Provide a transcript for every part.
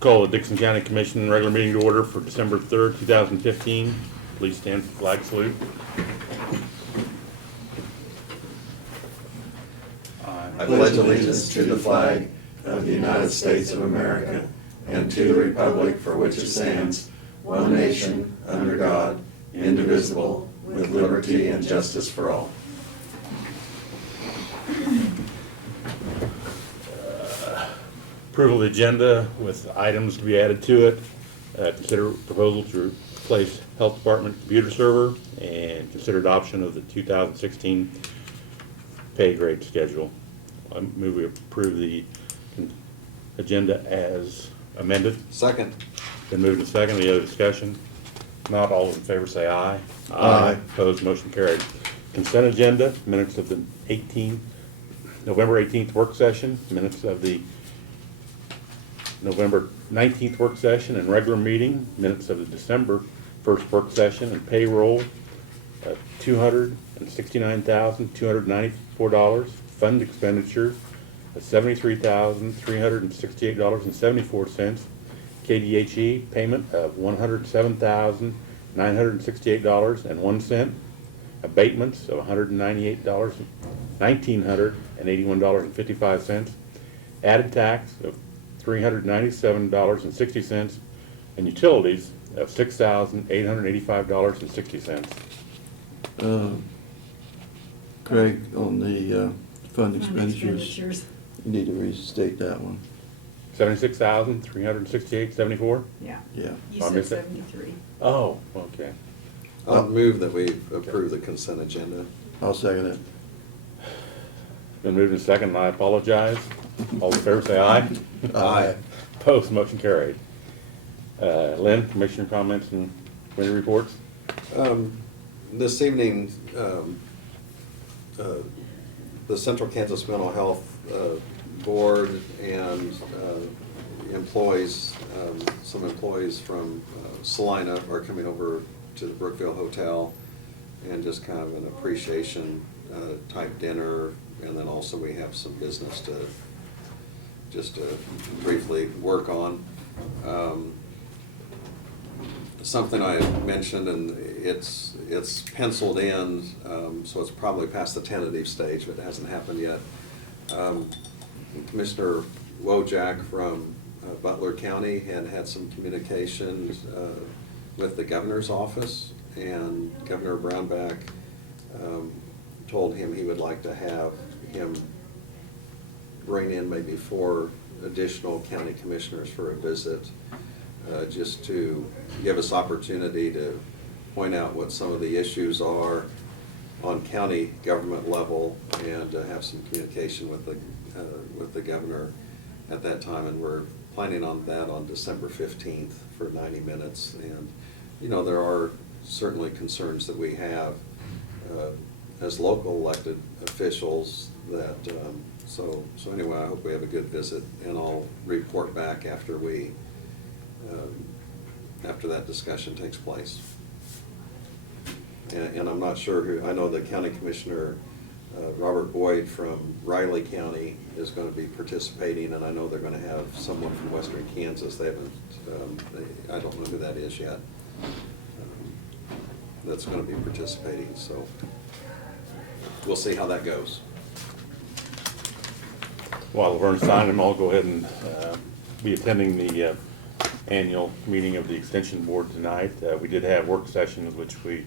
Call the Dixon County Commission regular meeting to order for December 3rd, 2015. Please stand for flag salute. I pledge allegiance to the flag of the United States of America and to the republic for which it stands, one nation, under God, indivisible, with liberty and justice for all. Approval of the agenda with items to be added to it. Consider proposal to replace Health Department computer server and consider adoption of the 2016 pay grade schedule. I move we approve the agenda as amended. Second. Been moved and seconded. Any other discussion? Not all in favor say aye. Aye. Opposed, motion carried. Consent agenda, minutes of the November 18th work session, minutes of the November 19th work session and regular meeting, minutes of the December 1st work session, and payroll $269,294, fund expenditures $73,368.74, KDHE payment of $107,968.01, abatements of $198,1981.55, added tax of $397.60, and utilities of $6,885.60. Craig, on the fund expenditures, you need to restate that one. 76,368.74. Yeah, Yeah. you I said missed it. 73. Oh, okay. I'll move that we approve the consent agenda. I'll second it. Been moved and seconded, and I apologize. All in favor say aye. Aye. Opposed, motion carried. Lynn, commissioner comments and committee reports? This evening, the Central Kansas Mental Health Board and employees, some employees from Salina are coming over to the Brookville Hotel, and just kind of an appreciation type dinner, and then also we have some business to just briefly work on. Something I mentioned, and it's penciled in, so it's probably past the tentative stage, but it hasn't happened yet. Commissioner Wojak from Butler County had some communications with the governor's office, and Governor Brownback told him he would like to have him bring in maybe 4 additional county commissioners for a visit, just to give us opportunity to point out what some of the issues are on county government level, and have some communication with the governor at that time. And we're planning on that on December 15th for 90 minutes. And you know, there are certainly concerns that we have as local elected officials that so anyway, I hope we have a good visit, and I'll report back after after that discussion takes place. And I'm not sure who, I know the county commissioner, Robert Boyd from Riley County, is going to be participating, and I know they're going to have someone from Western Kansas. They haven't, I don't know who that is yet. That's going to be participating, so we'll see how that goes. While Laverne signed them, I'll go ahead and be attending the annual meeting of the Extension Board tonight. We did have work sessions, which we,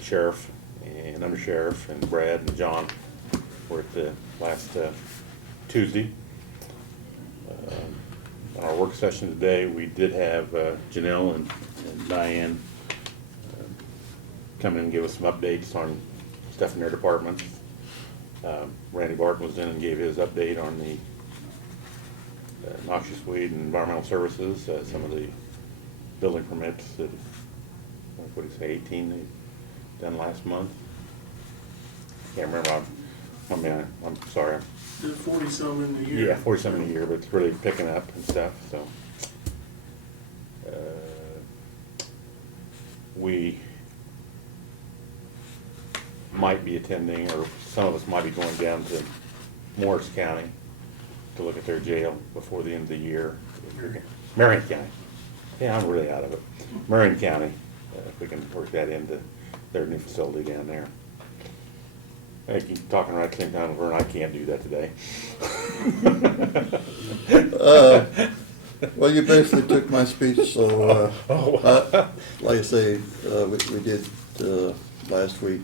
Sheriff and Undersheriff and Brad and John were at the last Tuesday. On our work session today, we did have Janelle and Diane come in and give us some updates on stuff in their departments. Randy Barton was in and gave his update on the noxious weed and environmental services, some of the building permits that, what did he say, 18 they've done last month. Can't remember. I'm sorry. The 40-some in the year. Yeah, 40-some in a year, but it's really picking up and stuff. So we might be attending, or some of us might be going down to Morris County to look at their jail before the end of the year. Marion County. Yeah, I'm really out of it. Marion County, if we can work that into their new facility down there. I keep talking right at the same time, Vern, I can't do that today. Well, you basically took my speech, so, Oh. like I say, we did, last week,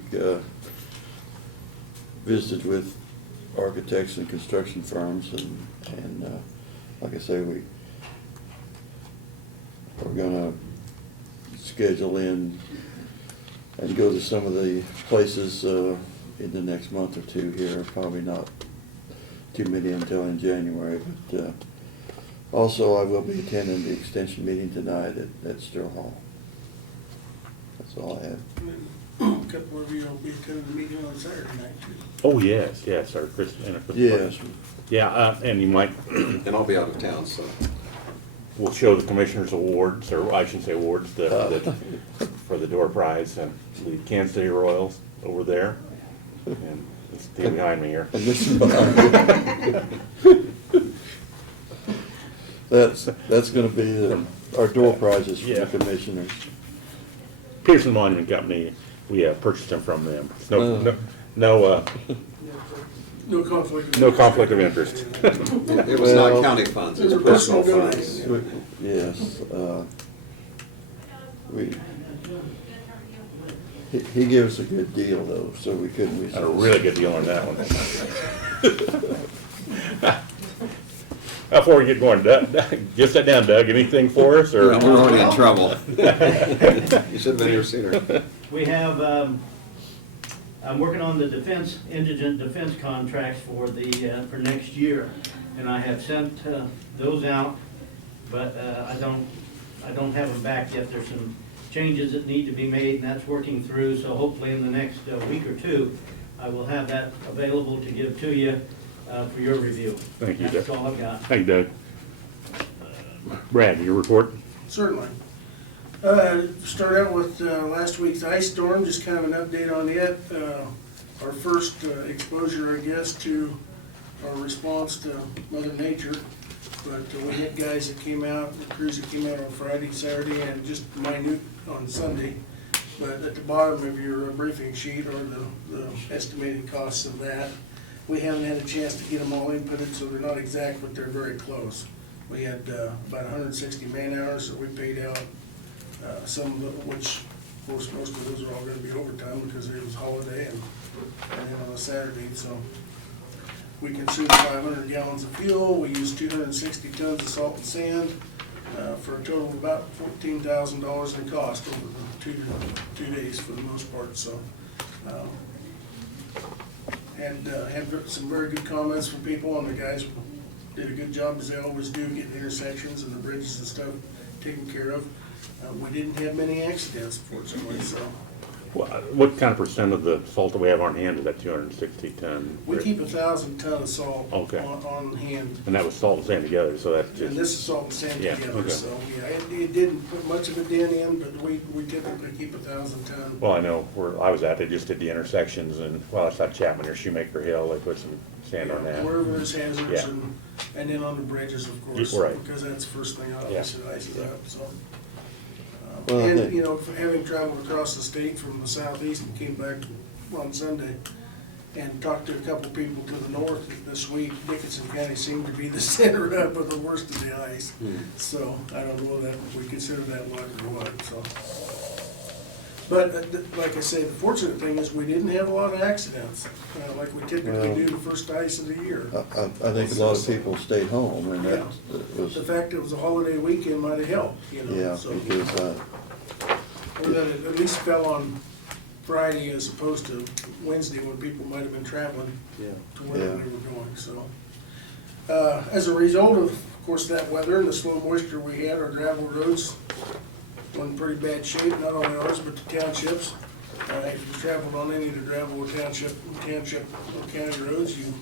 visited with architects and construction firms, and like I say, we're gonna schedule in and go to some of the places, in the next month or two here, probably not too many until in January, but, also, I will be attending the extension meeting tonight at Still Hall. That's all I have. A couple of you will be attending the meeting on Saturday night too. Oh, yes, our Chris. Yes, Yeah, and you might, And I'll be out of town, so. we'll show the commissioners awards, or I shouldn't say awards, for the door prize, and the Kansas City Royals over there. And stay behind me here. and this is behind you. That's gonna be our door prizes for Yeah. the commissioners. Pearson Monument Company, we purchased them from them. It's Oh. no No conflict. conflict of interest. It was Well, not county funds, it was They're personal personal funds. donation. Yes, he gave us a good deal though, so we couldn't resist. Had a really good deal on that one. Before we get going, Doug, just sit down, Doug. Anything for us, or? We're already in trouble. You should have been here sooner. We have, I'm working on the defense, indigent defense contracts for for next year. And I have sent those out, but I don't have them back yet. There's some changes that need to be made, and that's working through. So hopefully in the next week or two, I will have that available to give to you for your review. Thank you, That's Doug. all I've got. Thank you, Doug. Brad, your report? Certainly. Start out with last week's ice storm, just kind of an update on it. Our first exposure, I guess, to our response to Mother Nature. But we had guys that came out, the crews that came out on Friday, Saturday, and just minute on Sunday. But at the bottom of your briefing sheet are the estimated costs of that. We haven't had a chance to get them all inputted, so they're not exact, but they're very close. We had about 160 man hours that we paid out, some of which, of course, most of those are all gonna be overtime because it was holiday and then on a Saturday, so. We consumed 500 gallons of fuel, we used 260 tons of salt and sand, for a total of about $14,000 in cost over the two days for the most part, so. And had some very good comments from people, and the guys did a good job, as they always do, getting intersections and the bridges and stuff taken care of. We didn't have many accidents, fortunately, so. What kind of percent of the salt that we have on hand is that 260 ton? We keep 1,000 ton of salt Okay. on hand. And that was salt and sand together, so that's And just, this is salt and sand Yeah, together, okay. so, yeah, it didn't put much of a dent in, but we typically keep 1,000 ton. well, I know where I was at, they just did the intersections, and, well, it's not Chapman or Shoemaker Hill, they put some sand on that. Wherever there's hazards, Yeah. and then on the bridges, of course, Right. because that's the first thing obviously that ices up, so. Well, I And, think- you know, having traveled across the state from the southeast and came back on Sunday and talked to a couple people to the north this week, Dickinson County seemed to be the center up of the worst of the ice. So I don't know that we consider that luck or what, so. But like I say, the fortunate thing is we didn't have a lot of accidents, like we typically Well- do the first ice of the year. I think a lot of people stayed home, and that was, The fact it was a holiday weekend might have helped, you know, yeah, so. because, Or that it at least fell on Friday as opposed to Wednesday when people might have been traveling Yeah. to wherever Yeah. they were going, so. As a result of course, that weather and the slow moisture we had, our gravel roads were in pretty bad shape, not only ours, but the townships. If you traveled on any of the gravel or township or county roads, you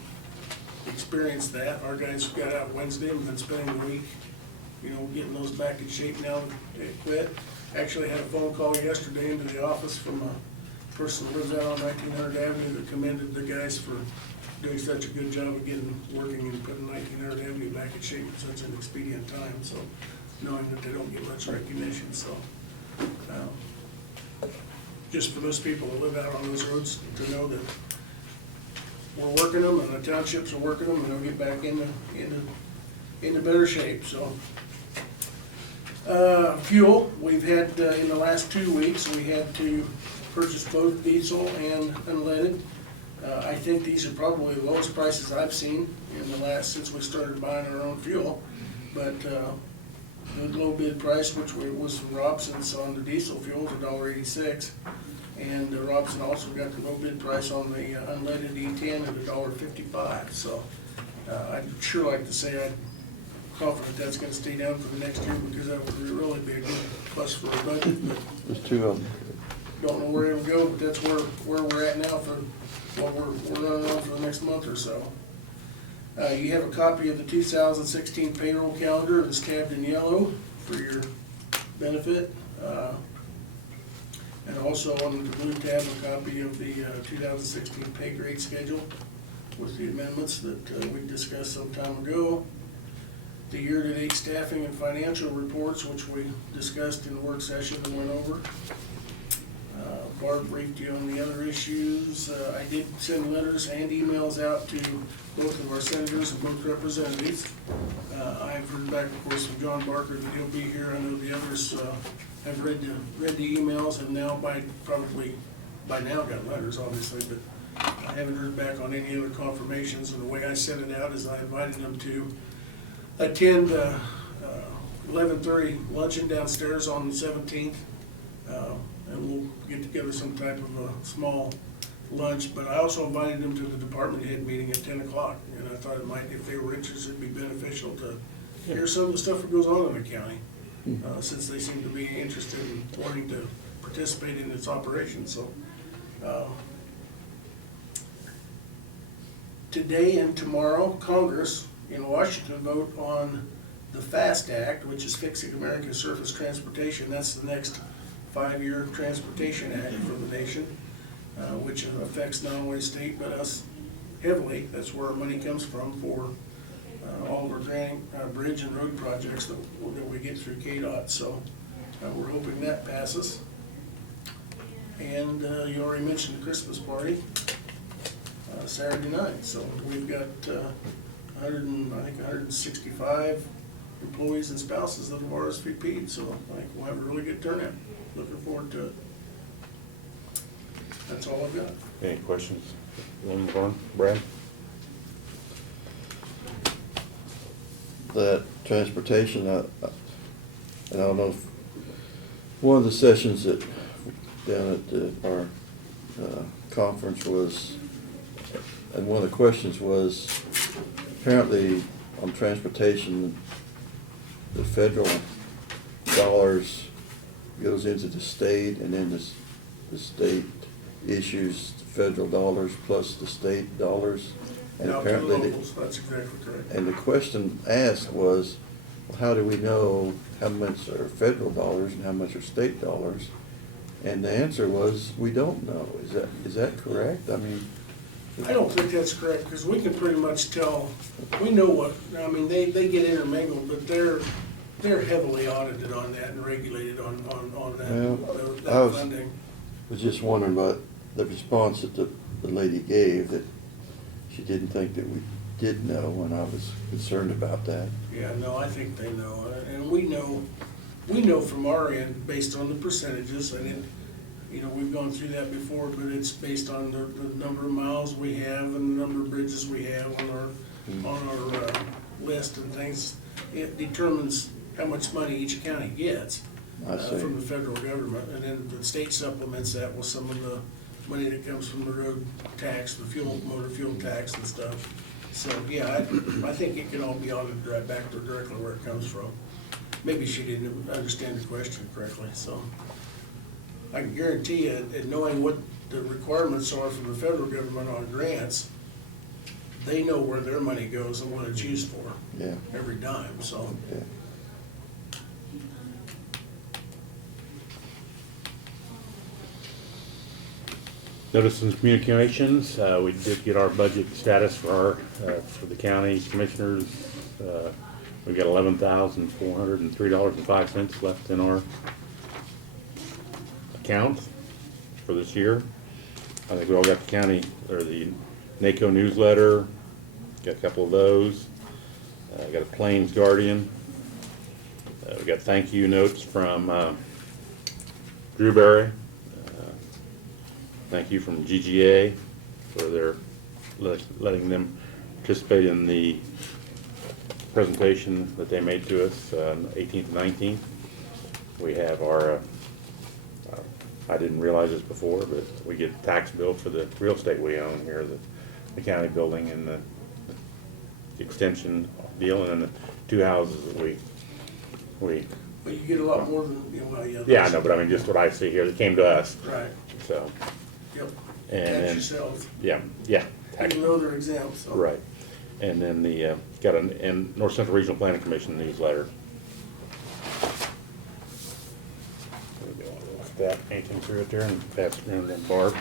experienced that. Our guys got out Wednesday and been spending the week, you know, getting those back in shape now they quit. Actually had a phone call yesterday into the office from a person that lives out on 1900 Avenue that commended the guys for doing such a good job of getting, working and putting 1900 Avenue back in shape in such an expedient time, so knowing that they don't get much recognition, so. Just for those people that live out on those roads to know that we're working them and the townships are working them and they'll get back into better shape, so. Fuel, we've had, in the last 2 weeks, we had to purchase both diesel and unleaded. I think these are probably the lowest prices I've seen in the last, since we started buying our own fuel. But, the low bid price, which was from Robson's on the diesel fuel, is $1.86. And Robson also got the low bid price on the unleaded E10 at $1.55. So, I'd sure like to say I'm confident that's gonna stay down for the next year, because that would really be a good plus for our budget, but There's two of them. don't know where it'll go, but that's where we're at now for what we're running on for the next month or so. You have a copy of the 2016 payroll calendar. It's tabbed in yellow for your benefit. And also on the blue tab, a copy of the 2016 pay grade schedule with the amendments that we discussed some time ago. The year-to-date staffing and financial reports, which we discussed in the work session and went over. Barb briefed you on the other issues. I did send letters and emails out to both of our senators and both representatives. I've heard back, of course, from John Barker that he'll be here. I know the others have read the emails and now probably by now got letters, obviously, but I haven't heard back on any other confirmations. And the way I sent it out is I invited them to attend 11:30 luncheon downstairs on the 17th. And we'll get together some type of a small lunch, but I also invited them to the department head meeting at 10 o'clock. And I thought it might, if they were interested, it'd be beneficial to hear some of the stuff that goes on in the county, since they seem to be interested in wanting to participate in its operations, so. Today and tomorrow, Congress in Washington vote on the FAST Act, which is Fixing America's Surface Transportation. That's the next 5-year transportation act for the nation, which affects not only state but us heavily. That's where our money comes from for all of our bridge and road projects that we get through KDOT. So we're hoping that passes. And you already mentioned the Christmas party Saturday night. So we've got 165 employees and spouses that have RSVP'd. So I think we'll have a really good turnout. Looking forward to it. That's all I've got. Any questions? Brad? That transportation, and I don't know if, one of the sessions that down at our conference was, and one of the questions was, apparently on transportation, the federal dollars goes into the state, and then the state issues federal dollars plus the state dollars. And Now to the apparently, locals, that's exactly correct. and the question asked was, well, how do we know how much are federal dollars and how much are state dollars? And the answer was, we don't know. Is that correct? I mean, I don't think that's correct, because we can pretty much tell, we know what, I mean, they get intermingled, but they're heavily audited on that and regulated on Well, that I was- funding. was just wondering about the response that the lady gave, that she didn't think that we did know, and I was concerned about that. Yeah, no, I think they know, and we know from our end, based on the percentages, and it, you know, we've gone through that before, but it's based on the number of miles we have and the number of bridges we have on our list and things. It determines how much money each county gets I see. from the federal government, and then the state supplements that with some of the money that comes from the road tax, the motor fuel tax and stuff. So, yeah, I think it can all be audited right back to directly where it comes from. Maybe she didn't understand the question correctly, so. I can guarantee you, and knowing what the requirements are from the federal government on grants, they know where their money goes and what it's used for. Yeah. Every dime, so. Okay. Notice and communications, we did get our budget status for for the county commissioners. We've got $11,403.05 left in our account for this year. I think we all got the county, or the NACO newsletter, got a couple of those. Got a Plains Guardian. We got thank you notes from Drewberry. Thank you from GGA for their letting them participate in the presentation that they made to us on 18th and 19th. We have our, I didn't realize this before, but we get a tax bill for the real estate we own here, the county building and the extension deal, and then the two houses that we. But you get a lot more than, well, yeah. Yeah, I know, but I mean, just what I see here that came to us, Right, so, yep. and Tax then, yourself, yeah, tax- even though they're exempt, so. right. And then the, got an North Central Regional Planning Commission newsletter. We'll go on with that, anything through it there, and pass it around to Barb.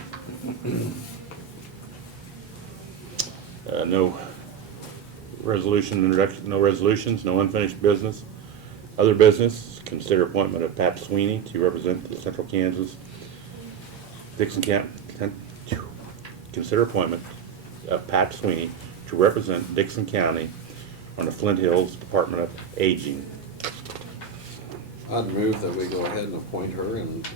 No resolution introduction, no resolutions, no unfinished business. Other business, consider appointment of Pat Sweeney to represent the Central Kansas Dixon County. Consider appointment of Pat Sweeney to represent Dixon County on the Flint Hills Department of Aging. I'd move that we go ahead and appoint her, and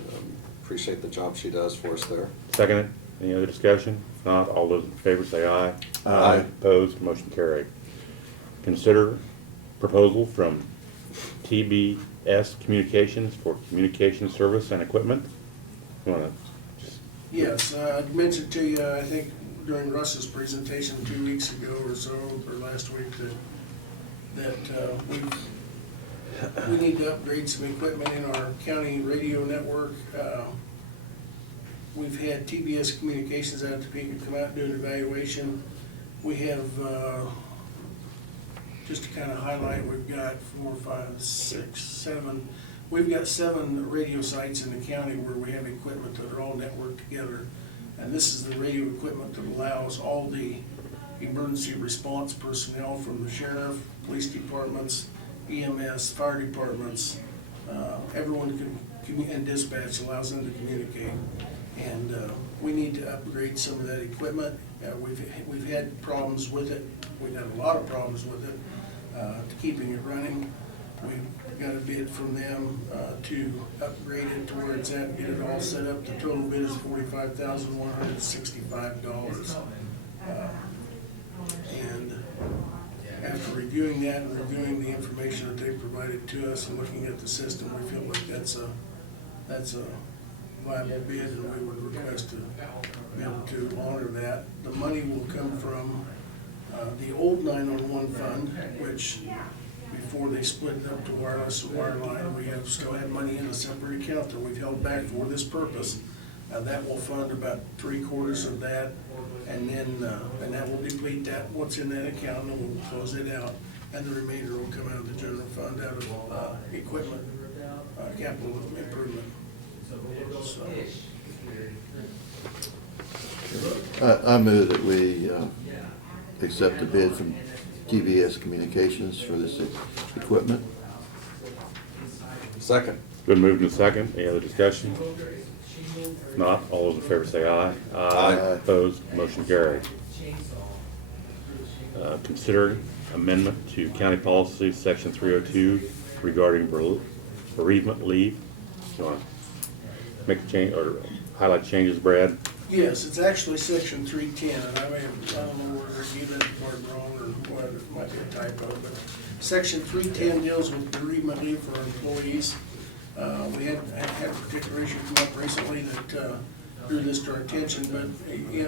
appreciate the job she does for us there. Second it. Any other discussion? If not, all those in favor say aye. Aye. Opposed, motion carried. Consider proposal from TBS Communications for communication service and equipment. You wanna just, Yes, I mentioned to you, I think during Russ's presentation 2 weeks ago or so, or last week, that we need to upgrade some equipment in our county radio network. We've had TBS Communications out at Topeka come out and do an evaluation. We have, just to kind of highlight, we've got 4, 5, 6, 7. We've got 7 radio sites in the county where we have equipment that are all networked together. And this is the radio equipment that allows all the emergency response personnel from the sheriff, police departments, EMS, fire departments, everyone can, and dispatch allows them to communicate. And we need to upgrade some of that equipment. We've had problems with it. We've had a lot of problems with it, to keeping it running. We've got a bid from them to upgrade it to where it's at and get it all set up. The total bid is $45,165. And after reviewing that and reviewing the information that they provided to us and looking at the system, we feel like that's a viable bid, and we would request to be able to honor that. The money will come from the old 911 fund, which before they split it up to wireless and wireline, we have still had money in a separate account that we've held back for this purpose. That will fund about 3/4 of that, and then and that will deplete that what's in that account, and we'll close it out, and the remainder will come out of the general fund, out of equipment, capital improvement. So, I move that we accept the bid from TBS Communications for this equipment. Second. been moved and second. Any other discussion? If not, all those in favor say aye. Aye. Opposed, motion carried. Consider amendment to county policy, section 302, regarding bereavement leave. You want to make the change, or highlight changes, Brad? yes, it's actually section 310, and I don't know where they're giving it part wrong or what, it might be a typo, but section 310 deals with bereavement leave for employees. We had a particular issue come up recently that drew this to our attention, but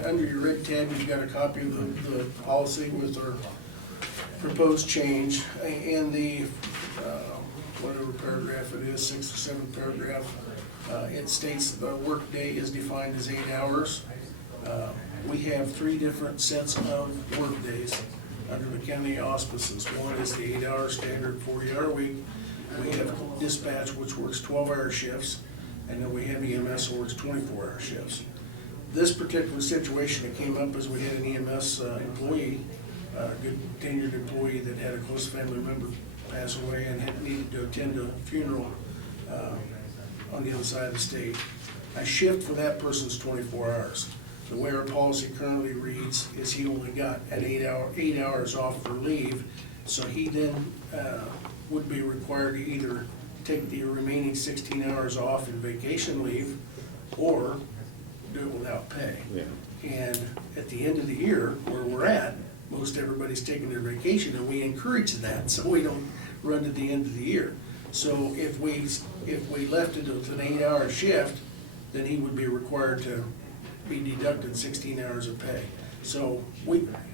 under your red tab, you've got a copy of the policy with our proposed change, and the, whatever paragraph it is, 6th or 7th paragraph, it states the workday is defined as 8 hours. We have 3 different sets of work days under the county auspices. One is the 8-hour standard 40-hour week. We have dispatch, which works 12-hour shifts, and then we have EMS, who works 24-hour shifts. This particular situation that came up is we had an EMS employee, a good tenured employee that had a close family member pass away and had needed to attend a funeral on the other side of the state. A shift for that person's 24 hours. The way our policy currently reads is he only got an 8 hours off for leave, so he then would be required to either take the remaining 16 hours off in vacation leave or do it without pay. Yeah. And at the end of the year, where we're at, most everybody's taking their vacation, and we encourage that, so we don't run to the end of the year. So if we left it as an 8-hour shift, then he would be required to be deducted 16 hours of pay. So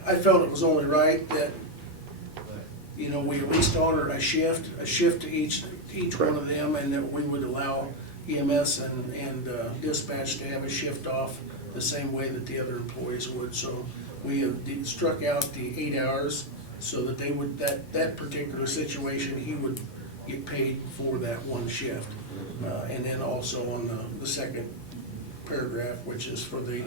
I felt it was only right that, you know, we at least honor a shift to each one of them, and that we would allow EMS and dispatch to have a shift off the same way that the other employees would. So we have struck out the 8 hours so that they would, that particular situation, he would get paid for that one shift. And then also on the second paragraph, which is for the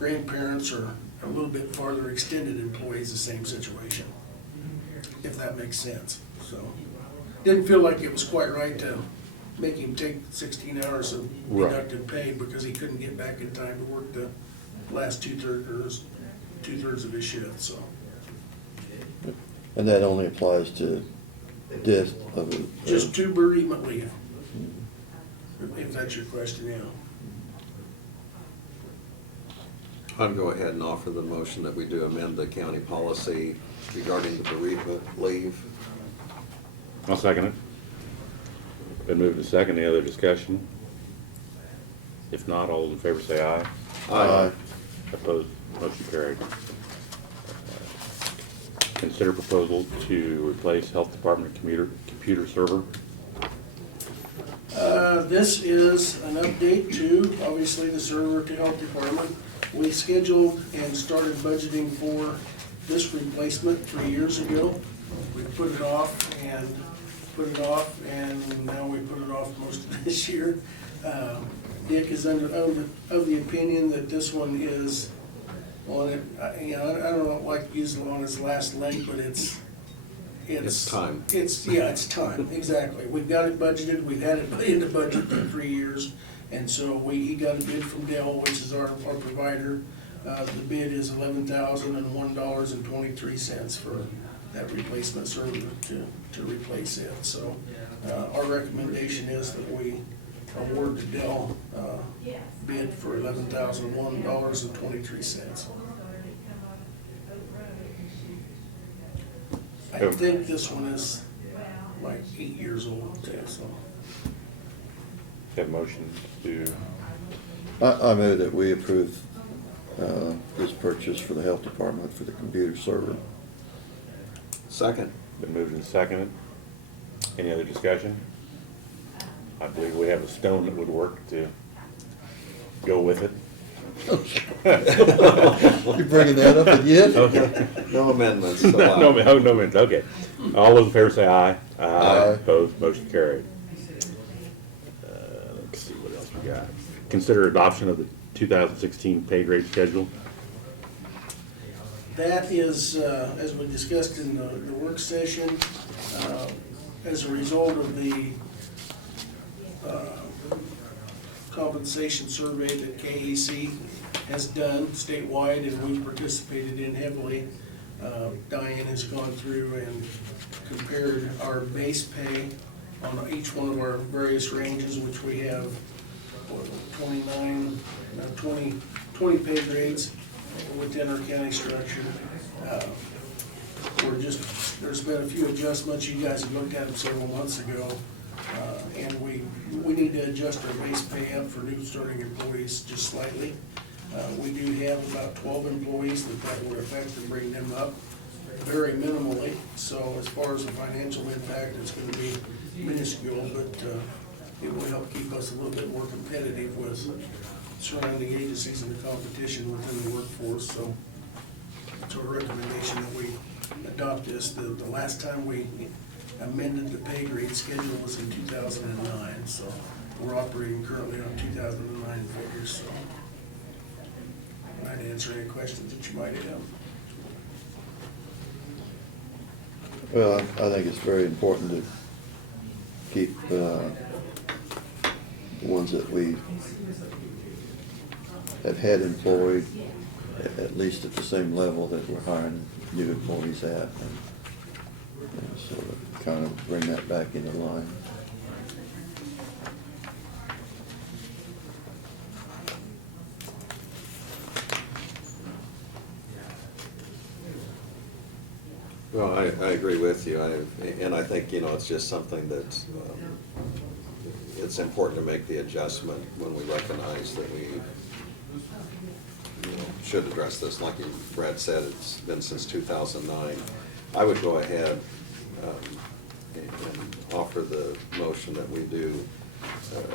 grandparents or a little bit farther extended employees, the same situation, if that makes sense. So didn't feel like it was quite right to make him take 16 hours of deducted pay because he couldn't get back in time to work the last two-thirds of his shift, so. And that only applies to death of a. Just two bereavement leave, if that's your question, yeah. I'd go ahead and offer the motion that we do amend the county policy regarding the bereavement leave. I'll second it. Been moved to second. Any other discussion? If not, all those in favor say aye. Aye. Opposed, motion carried. Consider proposal to replace Health Department computer server. This is an update to, obviously, the server to Health Department. We scheduled and started budgeting for this replacement 3 years ago. We put it off, and now we put it off most of this year. Dick is of the opinion that this one is on it. I don't like using it on its last leg, but it's time. It's time, exactly. We've got it budgeted, we've had it in the budget for 3 years, and so he got a bid from Dell, which is our provider. The bid is $11,001.23 for that replacement server to replace it. So our recommendation is that we award the Dell bid for $11,001.23. I think this one is like 8 years old too, so. Have motion to, I move that we approve this purchase for the health department for the computer server. Second. been moved and seconded. Any other discussion? I believe we have a stone that would work to go with it. You bringing that up again? Okay. No amendments No, allowed. no, okay. All those in favor say aye. Aye. Opposed, motion carried. Let's see what else we got. Consider adoption of the 2016 pay grade schedule. That is, as we discussed in the work session, as a result of the compensation survey that KEC has done statewide and we've participated in heavily. Diane has gone through and compared our base pay on each one of our various ranges, which we have 20 pay grades within our county structure. There's been a few adjustments. You guys have looked at them several months ago. And we need to adjust our base pay up for new starting employees just slightly. We do have about 12 employees that would affect and bring them up very minimally. So as far as the financial impact, it's going to be minuscule, but it will help keep us a little bit more competitive with surrounding agencies and the competition within the workforce. So it's our recommendation that we adopt this. The last time we amended the pay grade schedule was in 2009, so we're operating currently on 2009 figures. So try and answer any questions that you might have. Well, I think it's very important to keep the ones that we have had employed at least at the same level that we're hiring new employees at. And sort of kind of bring that back into line. Well, I agree with you, and I think, it's just something that, it's important to make the adjustment when we recognize that we, should address this. Like Brad said, it's been since 2009. I would go ahead and offer the motion that we do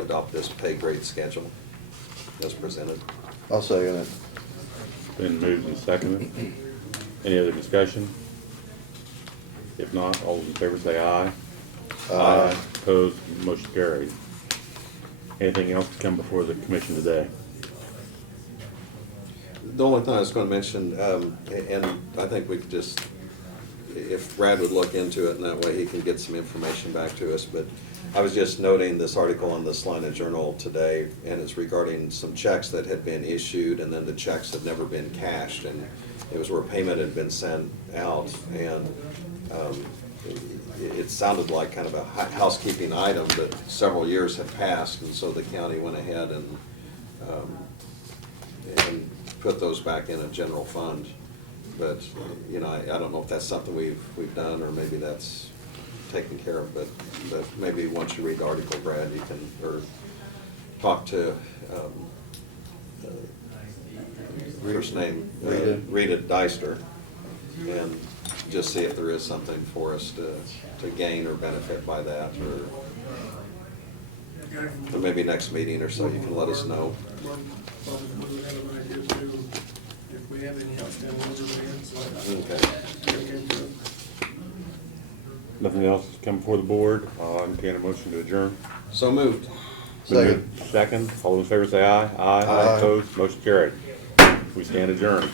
adopt this pay grade schedule as presented. I'll second it. Been moved and seconded. Any other discussion? If not, all those in favor say aye. Aye. Opposed, motion carried. Anything else to come before the commission today? The only thing I was going to mention, and I think we could just, if Brad would look into it, and that way he can get some information back to us, but I was just noting this article in the Salina Journal today, and it's regarding some checks that had been issued, and then the checks had never been cashed, and it was where payment had been sent out, and it sounded like kind of a housekeeping item, but several years had passed, and so the county went ahead and put those back in a general fund. But, I don't know if that's something we've done, or maybe that's taken care of, but maybe once you read the article, Brad, you can, or talk to, first name, Rita Deister, and just see if there is something for us to gain or benefit by that, or maybe next meeting or so you can let us know. Probably have an idea too, if we have any outstanding overhead, Okay. look into it. Nothing else to come before the board? I'll entertain a motion to adjourn. So moved. Been moved. Second, all those in favor say aye. Aye. Opposed, motion carried. We stand adjourned.